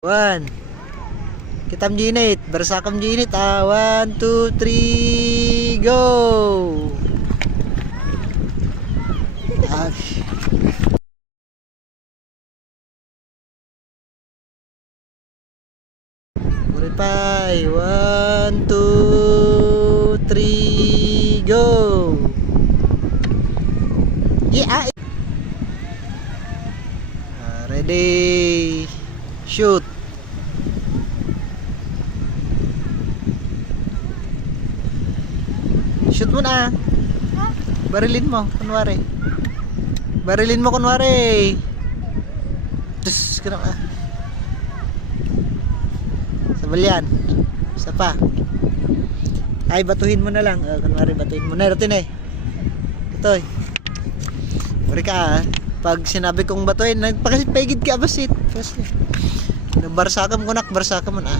One. Kitam ginit, bersakam ginit. 1, 2, 3, go. Puripay. 1, 2, 3, go. Yeah. Ready. Shoot. Shoot mo na. Barilin mo kunwari. Barilin mo kunwari. Tus, kena ka. Sabalian. Isa pa. Ay, batuhin mo na lang. Kunwari, batuhin mo na. Rutin eh. Ito eh. Bari ka. Pag sinabi kong batuhin, pagigid ka basit. Firstly. Barsakam ko nak, barsakam mo na.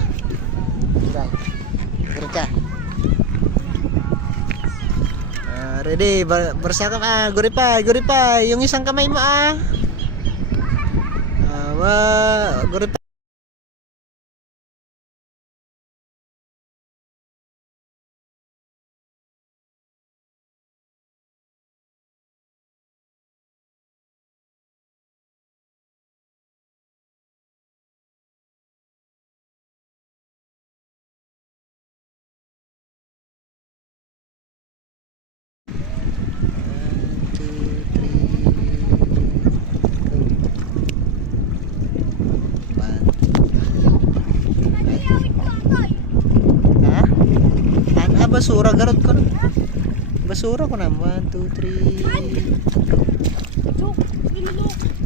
Bari ka. Ready, barsakam guripay, guripay. Yung isang kamay mo guripay. Basura garot ko na. Basura ko na. 1, 2, 3.